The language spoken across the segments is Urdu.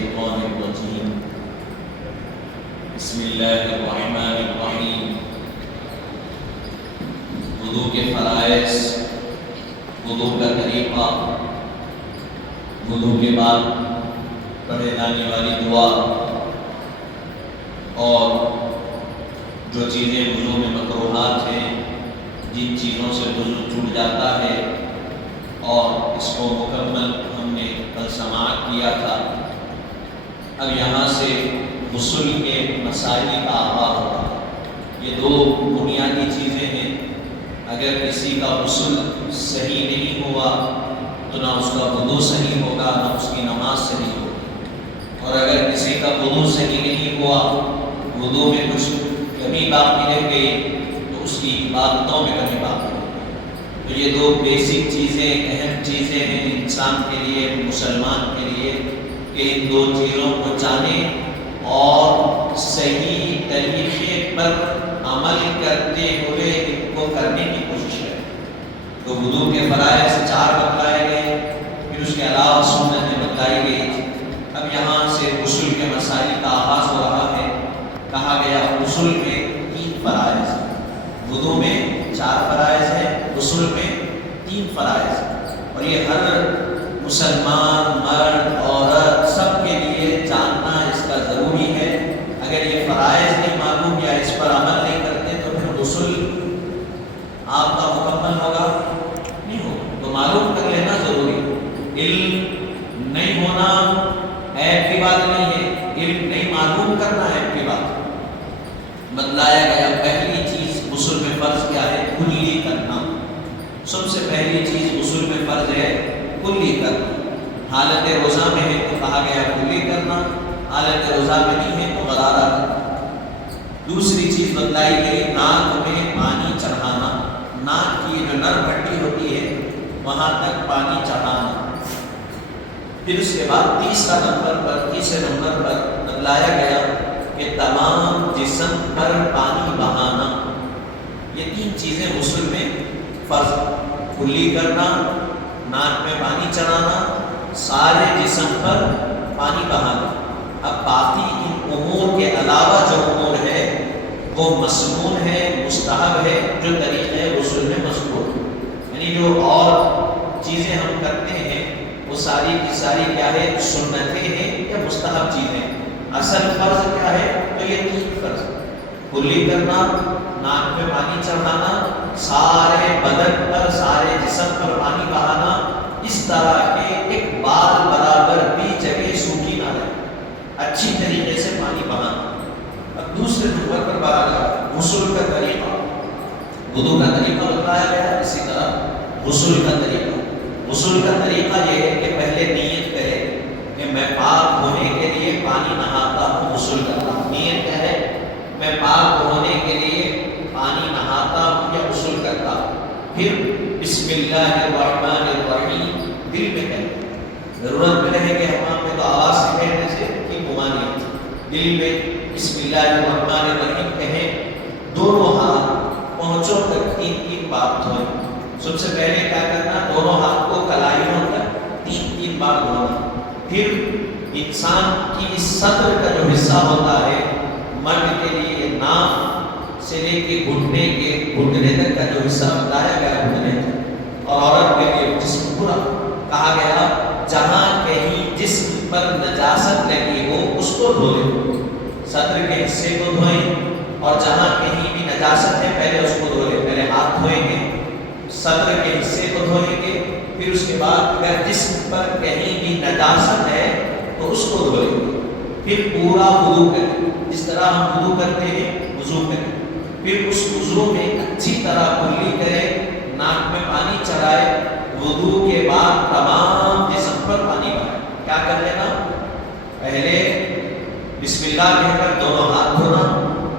الشيطان الرجيم بسم اللہ الرحمن الرحیم۔ وضو کے فرائض، وضو کا طریقہ، وضو کے بعد پڑھے جانے والی دعا اور جو چیزیں وضو میں مکروہات ہیں، جن چیزوں سے وضو چھوٹ جاتا ہے، اور اس کو مکمل ہم نے کل سماعت کیا تھا۔ اب یہاں سے غسل کے مسائل کا آغاز ہوتا ہے۔ یہ دو بنیادی چیزیں ہیں۔ اگر کسی کا غسل صحیح نہیں ہوا تو نہ اس کا وضو صحیح ہوگا، نہ اس کی نماز صحیح ہوگی۔ اور اگر کسی کا وضو صحیح نہیں ہوا، وضو میں کچھ کمی باقی رہ گئی، تو اس کی عبادتوں میں کمی باقی رہ گئی۔ تو یہ دو بیسک چیزیں، اہم چیزیں ہیں انسان کے لیے، مسلمان کے لیے، کہ ان دو چیزوں کو جانیں اور صحیح طریقے پر عمل کرتے ہوئے ان کو کرنے کی کوشش کریں۔ تو وضو کے فرائض 4 بتلائے گئے، پھر اس کے علاوہ سنتیں بتلائی گئی۔ اب یہاں سے غسل کے مسائل کا آغاز ہو رہا ہے۔ کہا گیا غسل میں 3 فرائض، وضو میں 4 فرائض ہیں، غسل میں 3 فرائض، اور یہ ہر مسلمان مرد عورت سب کے لیے جاننا اس کا ضروری ہے۔ اگر یہ فرائض نہیں معلوم یا اس پر عمل نہیں کرتے تو پھر غسل آپ کا مکمل ہوگا نہیں ہوگا۔ تو معلوم کر لینا ضروری ہے۔ علم نہیں ہونا عیب کی بات نہیں ہے، علم نہیں معلوم کرنا عیب کی بات ہے۔ بتلایا گیا پہلی چیز غسل میں فرض کیا ہے؟ کلی کرنا۔ سب سے پہلی چیز غسل میں فرض ہے کلی کرنا۔ حالت روزہ میں ہے تو کہا گیا کلی کرنا، حالت روزہ میں نہیں ہے تو غرارہ کرنا۔ دوسری چیز بتلائی گئی ناک میں پانی چڑھانا، ناک کی جو نر ہڈی ہوتی ہے وہاں تک پانی چڑھانا۔ پھر اس کے بعد تیسرے نمبر پر بتلایا گیا کہ تمام جسم پر پانی بہانا۔ یہ 3 چیزیں غسل میں فرض، کلی کرنا، ناک میں پانی چڑھانا، سارے جسم پر پانی بہانا۔ اب باقی ان امور کے علاوہ جو امور ہے وہ مسنون ہے، مستحب ہے، جو طریقے غسل میں مذکور، یعنی جو اور چیزیں ہم کرتے ہیں وہ ساری کی ساری کیا ہے؟ سنتیں ہیں یا مستحب چیزیں۔ اصل فرض کیا ہے؟ تو یہ 3 فرض، کلی کرنا، ناک میں پانی چڑھانا، سارے بدن پر، سارے جسم پر پانی بہانا، اس طرح کے ایک بال برابر بھی جگہ سوکھی نہ رہے، اچھی طریقے سے پانی بہانا۔ اب دوسرے نمبر پر بات ہے غسل کا طریقہ۔ وضو کا طریقہ بتایا گیا، اسی طرح غسل کا طریقہ۔ غسل کا طریقہ یہ ہے کہ پہلے نیت کرے کہ میں پاک ہونے کے لیے پانی نہاتا ہوں، غسل کرتا ہوں۔ نیت کیا ہے؟ میں پاک ہونے کے لیے پانی نہاتا ہوں یا غسل کرتا ہوں۔ پھر بسم اللہ الرحمن الرحیم دل میں کہیں، ضرورت میں رہے کہ ہمام میں تو آواز سے کہنے سے کہ گمانی، دل میں بسم اللہ الرحمن الرحیم کہیں۔ دونوں ہاتھ پہنچوں تک 3 بار دھوئیں۔ سب سے پہلے کیا کرنا؟ دونوں ہاتھ کو کلائیوں تک 3 بار دھونا۔ پھر انسان کی صدر کا جو حصہ ہوتا ہے، مرد کے لیے ناک سے لے کے گھٹنے تک کا جو حصہ بتایا گیا گھٹنے تک، اور عورت کے لیے جسم پورا۔ کہا گیا جہاں کہیں جسم پر نجاست لگی ہو اس کو دھو لیں، صدر کے حصے کو دھوئیں، اور جہاں کہیں بھی نجاست ہے پہلے اس کو دھو لیں۔ پہلے ہاتھ دھوئیں گے، صدر کے حصے کو دھوئیں گے، پھر اس کے بعد اگر جسم پر کہیں بھی نجاست ہے تو اس کو دھو لیں گے۔ پھر پورا وضو کریں، جس طرح ہم وضو کرتے ہیں وضو کریں۔ پھر اس وضو میں اچھی طرح کلی کریں، ناک میں پانی چڑھائے، وضو کے بعد تمام جسم پر پانی بہائے۔ کیا کر لینا؟ پہلے بسم اللہ کہہ کر دونوں ہاتھ دھونا،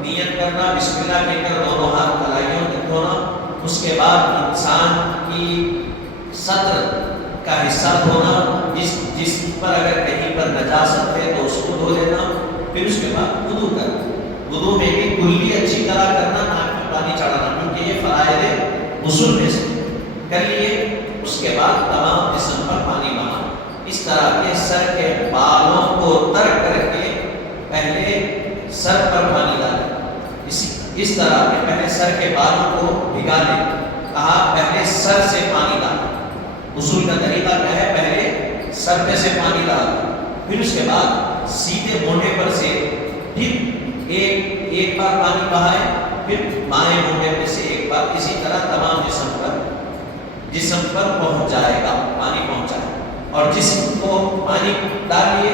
نیت کرنا، بسم اللہ کہہ کر دونوں ہاتھ کلائیوں تک دھونا۔ اس کے بعد انسان کی صدر کا حصہ دھونا، جس پر اگر کہیں پر نجاست ہے تو اس کو دھو لینا۔ پھر اس کے بعد وضو کرنا۔ وضو میں بھی کلی اچھی طرح کرنا، ناک میں پانی چڑھانا، کیونکہ یہ فرائض غسل میں سے کر لیے۔ اس کے بعد تمام جسم پر پانی بہانا۔ اس طرح کے سر کے بالوں کو سر پر پانی ڈالیں. اس طرح کہ پہلے سر کے بالوں کو بھگا لیں. کہا پہلے سر سے پانی ڈالیں. غسل کا طریقہ کیا ہے؟ پہلے سر پہ سے پانی ڈالیں، پھر اس کے بعد سیدھے مونڈے پر سے پھر ایک بار پانی بہائے، پھر بائیں مونڈے پہ سے ایک بار. اسی طرح تمام جسم پر پہنچ جائے گا، پانی پہنچائے. اور جسم کو پانی ڈالیے،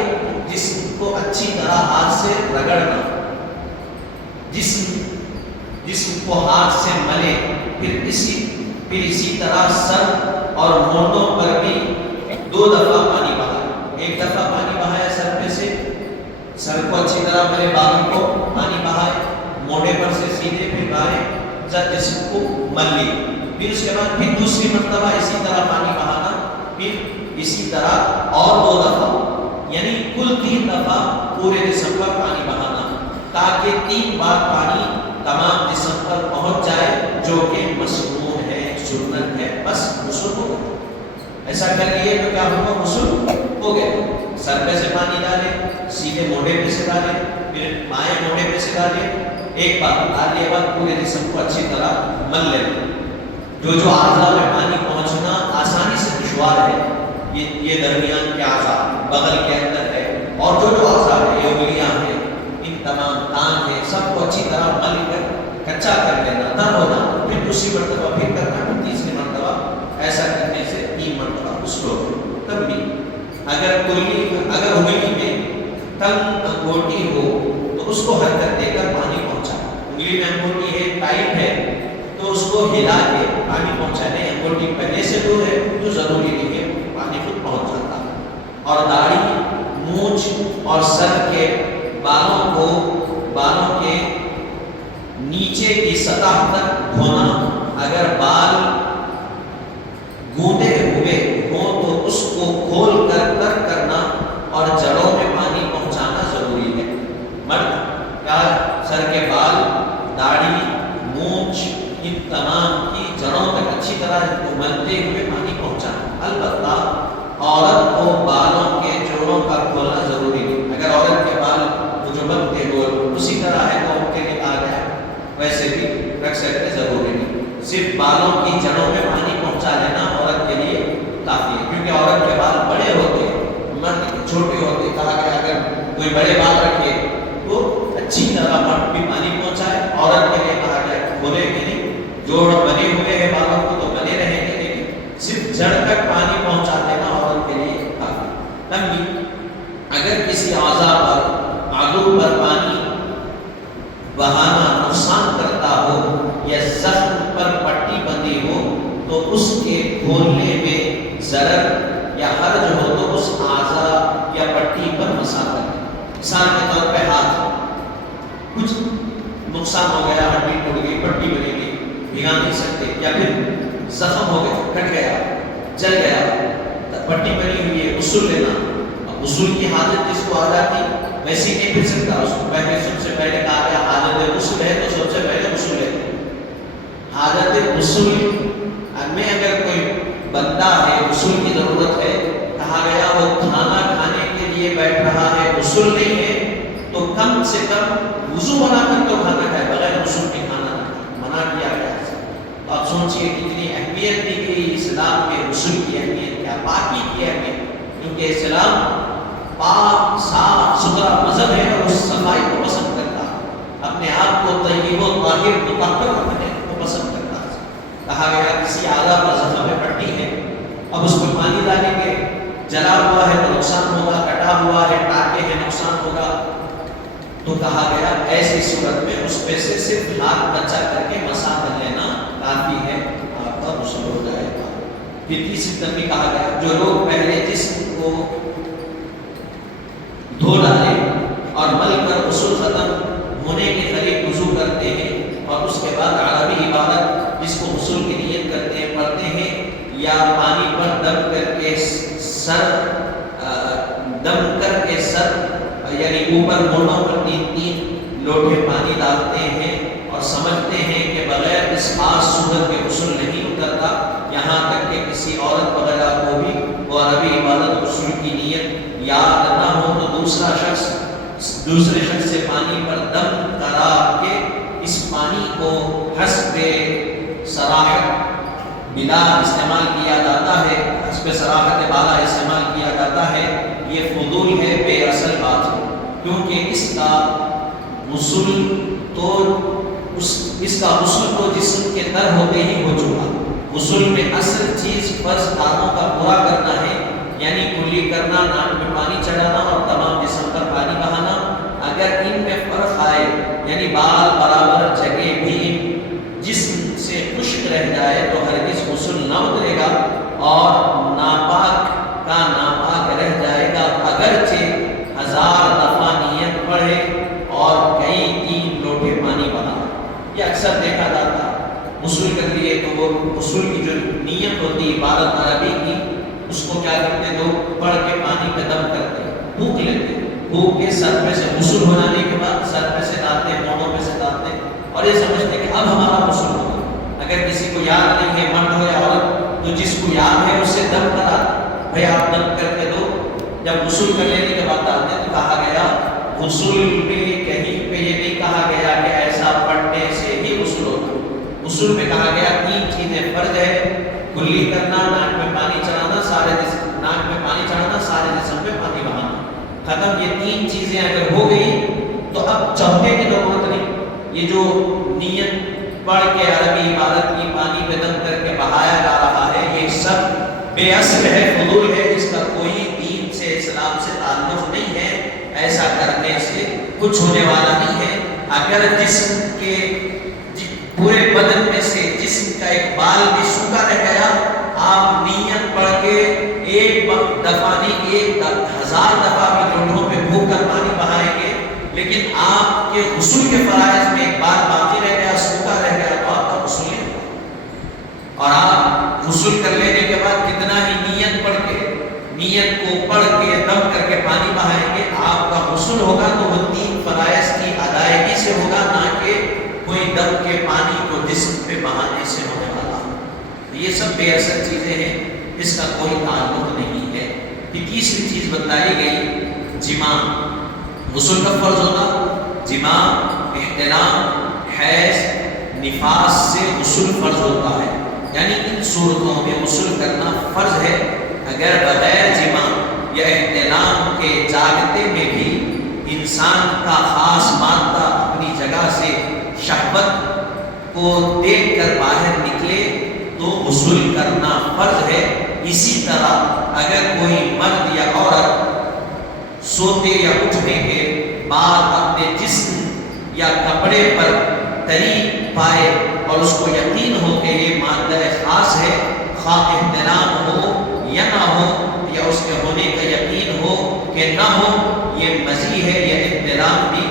جسم کو اچھی طرح ہاتھ سے رگڑنا، جسم کو ہاتھ سے ملے. پھر اسی طرح سر اور مونڈوں پر بھی 2 دفعہ پانی بہائے. ایک دفعہ پانی بہایا سر پہ سے، سر کو اچھی طرح ملے، بالوں کو پانی بہائے، مونڈے پر سے سیدھے پھر بائیں جسم کو مل لی. پھر اس کے بعد پھر دوسری مرتبہ اسی طرح پانی بہانا، پھر اسی طرح اور 2 دفعہ، یعنی کل 3 دفعہ پورے جسم پر پانی بہانا، تاکہ 3 بار پانی تمام جسم پر پہنچ جائے، جو کہ مسنون ہے، سنت ہے. بس غسل ہو گیا. ایسا کر لیے تو کیا ہوگا؟ غسل ہو گیا. سر پہ سے پانی ڈالیں، سیدھے موڑے پہ سے ڈالیں، پھر بائیں موڑے پہ سے ڈالیں. ایک بار ڈالنے بعد پورے جسم کو اچھی طرح مل لیں. جو اعضاء میں پانی پہنچنا آسانی سے دشوار ہے، یہ درمیان کے اعضاء، بغل کے اندر ہے، اور جو اعضاء ہے، یہ انگلیاں ہیں، ان تمام کان ہیں، سب کو اچھی طرح مل کر کچا کر لینا، تر ہونا. پھر دوسری مرتبہ پھر کرنا، پھر تیسری مرتبہ. ایسا کرنے سے 3 مرتبہ غسل ہو. تب بھی اگر انگلی میں تنگ انگوٹی ہو تو اس کو حرکت دے کر پانی پہنچا. انگلی میں انگوٹی ہے، ٹائٹ ہے، تو اس کو ہلا کے پانی پہنچانے. انگوٹی پہلے سے دور ہے تو ضروری نہیں ہے، پانی خود پہنچ جاتا. اور داڑھی، مونچھ اور سر کے بالوں کے نیچے کی سطح تک دھونا. اگر بال گوندے ہوئے ہوں تو اس کو کھول کر تر کرنا اور جڑوں میں پانی پہنچانا ضروری ہے. مرد کا سر کے بال، داڑھی، مونچھ، ان تمام کی جڑوں تک اچھی طرح ملتے ہوئے پانی پہنچانا. البتہ عورت کو بالوں کے جوڑوں کا کھولنا ضروری نہیں. اگر عورت کے بال جو بنتے ہو اسی طرح ہے تو ان کے لیے آ گیا، ویسے بھی رکھ سکتے، ضروری نہیں. صرف بالوں کی جڑوں میں پانی پہنچا لینا عورت کے لیے کافی ہے، کیونکہ عورت کے بال بڑے ہوتے ہیں، مرد کے چھوٹے ہوتے ہیں. کہا گیا اگر کوئی بڑے بال رکھے تو اچھی طرح مرد بھی پانی پہنچائے. عورت کے لیے کہا گیا کھولے کے لیے، جوڑ بنے ہوئے ہیں بالوں کو تو بنے رہیں گے، لیکن صرف جڑ تک پانی پہنچا دینا عورت کے لیے کافی. تب بھی اگر کسی عضو پر پانی بہانا نقصان کرتا ہو یا زخم پر پٹی بندھی ہو تو اس کے کھولنے میں ضرر یا حرج ہو تو اس اعضاء یا پٹی پر مسا کریں. مثال کے طور پہ ہاتھ، کچھ نقصان ہو گیا، ہڈی ٹوٹ گئی، پٹی بنی گئی، بھگا نہیں سکتے، یا پھر زخم ہو گیا، کٹ گیا، جل گیا، پٹی بنی ہوئی ہے، غسل لینا. غسل کی حاجت جس کو آ جاتی ویسی نہیں پھر سکتا. اس کو پہلے سب سے پہلے کہا گیا حاجت غسل ہے تو سب سے پہلے غسل ہے. حاجت غسل میں اگر کوئی بندہ ہے، غسل کی ضرورت ہے، کہا گیا وہ کھانا کھانے کے لیے بیٹھ رہا ہے، غسل نہیں ہے، تو کم سے کم وضو بنا کر تو کھانا کھائے، بغیر غسل کے کھانا منع کیا گیا. آپ سوچئے کتنی اہمیت دی گئی اسلام میں غسل کی اہمیت، کیا پاکی کی اہمیت. کیونکہ اسلام پاک صاف ستھرا مذہب ہے اور اس صفائی کو پسند کرتا ہے، اپنے آپ کو طیب و طاہر مطہر رکھنے کو پسند کرتا ہے. کہا گیا کسی اعضاء پر زخم میں پٹی ہے، اب اس میں پانی ڈالیں گے، جلا ہوا ہے تو نقصان ہوگا، کٹا ہوا ہے، ٹاکے ہیں، نقصان ہوگا. تو کہا گیا ایسی صورت میں اس پہ سے صرف ہاتھ کچا کر کے مسا کر لینا کافی ہے، آپ کا غسل ہو جائے گا. پھر تیسری تنبیہ کہا گیا جو لوگ پہلے جسم کو دھو ڈالیں اور مل کر غسل ختم ہونے کے قریب وضو کرتے ہیں اور اس کے بعد عربی عبادت جس کو غسل کی نیت کرتے ہیں پڑھتے ہیں، یا پانی پر دم کر کے سر یعنی اوپر مونڈوں پر 3 لوٹے پانی ڈالتے ہیں اور سمجھتے ہیں کہ بغیر اس خاص صورت کے غسل نہیں اترتا، یہاں تک کہ کسی عورت وغیرہ کو بھی وہ عربی عبادت غسل کی نیت یاد نہ ہو تو دوسرا شخص دوسرے شخص سے پانی پر دم کرا کے اس پانی کو حسب صراحت بلا استعمال کیا جاتا ہے، حسب صراحت بالا استعمال کیا جاتا ہے، یہ فضول ہے، بے اصل بات ہے، کیونکہ اس کا غسل تو جسم کے تر ہوتے ہی ہو چکا۔ غسل میں اصل چیز فرض کاموں کا پورا کرنا ہے، یعنی کلی کرنا، ناک میں پانی چڑھانا اور تمام جسم پر پانی بہانا۔ اگر ان میں فرق آئے، یعنی بال برابر جگہ بھی جسم سے خشک رہ جائے تو ہرگز غسل نہ اترے گا اور ناپاک کا ناپاک رہ جائے گا، اگرچہ 1000 دفعہ نیت پڑھے اور کئی 3 لوٹے پانی بہا۔ یہ اکثر دیکھا جاتا ہے غسل کے لیے، تو وہ غسل کی جو نیت ہوتی عبادت عربی کی، اس کو کیا کرتے لوگ پڑھ کے پانی پہ دم کرتے، پھونک لیتے، پھونک کے سر پہ سے غسل ہو جانے کے بعد سر پہ سے ڈالتے، ہونٹوں پہ سے ڈالتے اور یہ سمجھتے کہ اب ہمارا غسل ہوگا۔ اگر کسی کو یاد نہیں ہے، مرد ہو یا عورت، تو جس کو یاد ہے اس سے دم کرا، بھائی آپ دم کر کے دو۔ جب غسل کر لینے کے بعد ڈالتے تو کہا گیا غسل میں کہیں پہ یہ نہیں کہا گیا کہ ایسا پڑھنے سے ہی غسل ہوگا۔ غسل میں کہا گیا 3 چیزیں فرض ہے، کلی کرنا، ناک میں پانی چڑھانا، ناک میں پانی چڑھانا، سارے جسم پہ پانی بہانا۔ ختم، یہ 3 چیزیں اگر ہو گئی تو اب چوتھے کی ضرورت نہیں۔ یہ جو نیت پڑھ کے عربی عبادت کی پانی پہ دم کر کے بہایا جا رہا ہے، یہ سب بے اصل ہے، فضول ہے، اس کا کوئی دین سے، اسلام سے تعلق نہیں ہے، ایسا کرنے سے کچھ ہونے والا نہیں ہے۔ اگر جسم کے پورے بدن میں سے جسم کا ایک بال بھی سوکھا رہ گیا، آپ نیت پڑھ کے ایک دفعہ نہیں، 1000 دفعہ بھی لوٹوں پہ پھونک کر پانی بہائیں گے، لیکن آپ کے غسل کے فرائض میں ایک بال باقی رہ گیا، سوکھا رہ گیا، تو آپ کا غسل نہیں ہوگا۔ اور آپ غسل کر لینے کے بعد کتنا ہی نیت پڑھ کے دم کر کے پانی بہائیں گے، آپ کا غسل ہوگا تو وہ 3 فرائض کی ادائیگی سے ہوگا، نہ کہ کوئی دم کے پانی کو جسم پہ بہانے سے ہونے والا۔ یہ سب بے اثر چیزیں ہیں، اس کا کوئی تعلق نہیں ہے۔ کہ تیسری چیز بتلائی گئی جماع، غسل کا فرض ہونا، جماع، احتلام، حیض، نفاس سے غسل فرض ہوتا ہے، یعنی ان صورتوں میں غسل کرنا فرض ہے۔ اگر بغیر جماع یا احتلام کے جاگتے میں بھی انسان کا خاص مادہ اپنی جگہ سے شہوت کو دیکھ کر باہر نکلے تو غسل کرنا فرض ہے۔ اسی طرح اگر کوئی مرد یا عورت سوتے یا اٹھنے کے بعد اپنے جسم یا کپڑے پر تری پائے اور اس کو یقین ہو کہ یہ مادہ خاص ہے، خواہ احتلام ہو یا نہ ہو، یا اس کے ہونے کا یقین ہو کہ نہ ہو، یہ مزی ہے، یا احتلام بھی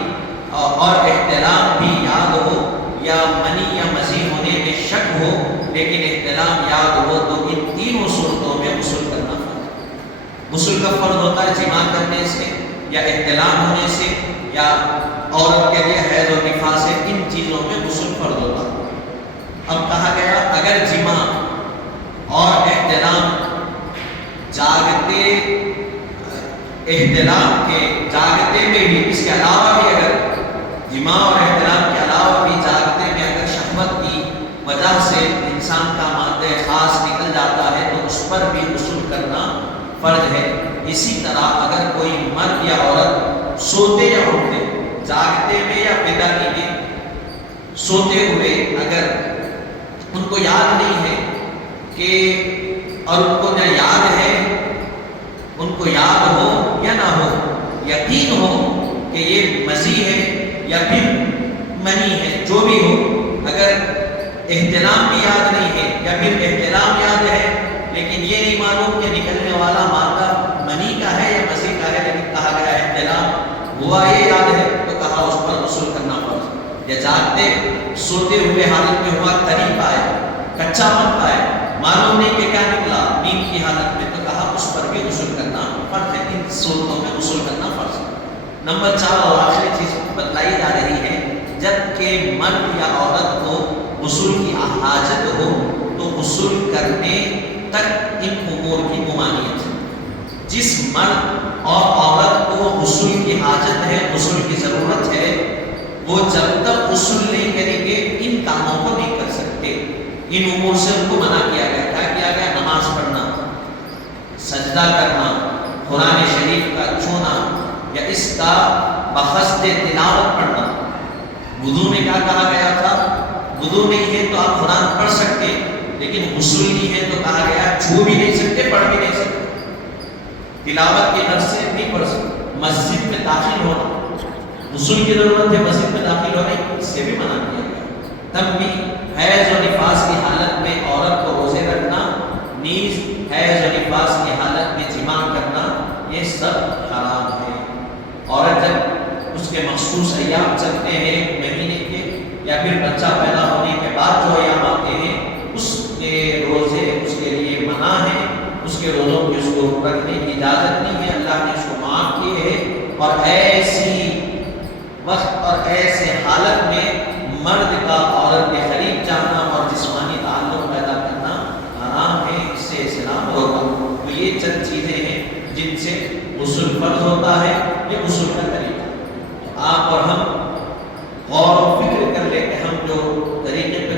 اور احتلام بھی یاد ہو، یا منی یا مزی ہونے میں شک ہو لیکن احتلام یاد ہو، تو ان تینوں صورتوں میں غسل کرنا فرض ہے۔ غسل کا فرض ہوتا ہے جماع کرنے سے یا احتلام ہونے سے، یا عورت کے لیے حیض اور نفاس سے، ان چیزوں میں غسل فرض ہوتا ہے۔ اب کہا گیا اگر جماع اور احتلام جاگتے میں بھی، اس کے علاوہ بھی، اگر جماع اور احتلام کے علاوہ بھی جاگتے میں اگر شہوت کی وجہ سے انسان کا مادہ خاص نکل جاتا ہے تو اس پر بھی غسل کرنا فرض ہے۔ اسی طرح اگر کوئی مرد یا عورت سوتے یا اٹھتے، جاگتے میں یا بیداری میں، سوتے ہوئے اگر ان کو یاد نہیں ہے اور ان کو نہ یاد ہے، ان کو یاد ہو یا نہ ہو، یقین ہو کہ یہ مزی ہے یا پھر منی ہے، جو بھی ہو، اگر احتلام بھی یاد نہیں ہے یا پھر احتلام یاد ہے لیکن یہ نہیں معلوم کہ نکلنے والا مادہ منی کا ہے یا مزی کا ہے، لیکن کہا گیا احتلام ہوا یہ یاد ہے، تو کہا اس پر غسل کرنا فرض۔ یا جاگتے سوتے ہوئے حالت میں ہوا تری پائے، کچا پن پائے، معلوم نہیں کہ کیا نکلا نیند کی حالت میں، تو کہا اس پر بھی غسل کرنا فرض ہے۔ ان صورتوں میں غسل کرنا فرض ہے۔ نمبر 4 اور آخری چیز بتلائی جا رہی ہے، جب کہ مرد یا عورت کو غسل کی حاجت ہو تو غسل کرنے تک ان امور کی ممانعت ہے۔ جس مرد اور عورت کو غسل کی حاجت حاجت ہے، غسل کی ضرورت ہے، وہ جب تک غسل نہیں کریں گے ان کاموں کو نہیں کر سکتے۔ ان امور سے ان کو منع کیا گیا۔ کیا کیا گیا؟ نماز پڑھنا، سجدہ کرنا، قرآن شریف کا چھونا یا اس کا بقصد تلاوت پڑھنا۔ وضو میں کیا کہا گیا تھا؟ وضو نہیں ہے تو آپ قرآن پڑھ سکتے، لیکن غسل نہیں ہے تو کہا گیا چھو بھی نہیں سکتے، پڑھ بھی نہیں سکتے، تلاوت کی غرض سے نہیں پڑھ سکتے۔ مسجد میں داخل ہونا، غسل کی ضرورت ہے، مسجد میں داخل ہونے اس سے بھی منع کیا گیا۔ تب بھی حیض و نفاس کی حالت میں عورت کو روزے رکھنا، نیز حیض و نفاس کی حالت میں جماع کرنا، یہ سب حرام ہے۔ عورت جب اس کے مخصوص ایام چلتے ہیں مہینے کے یا پھر بچہ پیدا ہونے کے بعد جو ایام آتے ہیں اس کے روزے اس کے لیے منع ہے، اس کے روزوں کی اس کو رکھنے کی اجازت نہیں ہے۔ اللہ نے اس کو معاف کیے ہیں، اور ایسی وقت اور ایسے حالت میں مرد کا عورت کے قریب جانا اور جسمانی تعلق پیدا کرنا حرام ہے، اس سے اسلام روکا۔ تو یہ چند چیزیں ہیں جن سے غسل فرض ہوتا ہے، یہ غسل کا طریقہ۔ آپ اور ہم غور و فکر کر لیں کہ ہم جو طریقے پہ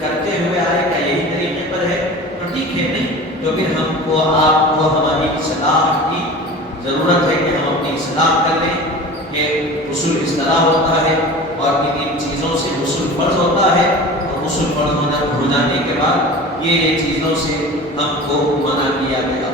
کرتے ہوئے آئے کیا یہی طریقے پر ہے؟ تو ٹھیک ہے، نہیں تو پھر ہم کو آپ کو ہماری اصلاح کی ضرورت ہے کہ ہم اپنی اصلاح کر لیں کہ غسل اس طرح ہوتا ہے اور ان چیزوں سے غسل فرض ہوتا ہے، اور غسل فرض ہو جانے کے بعد یہ چیزوں سے ہم کو منع کیا گیا۔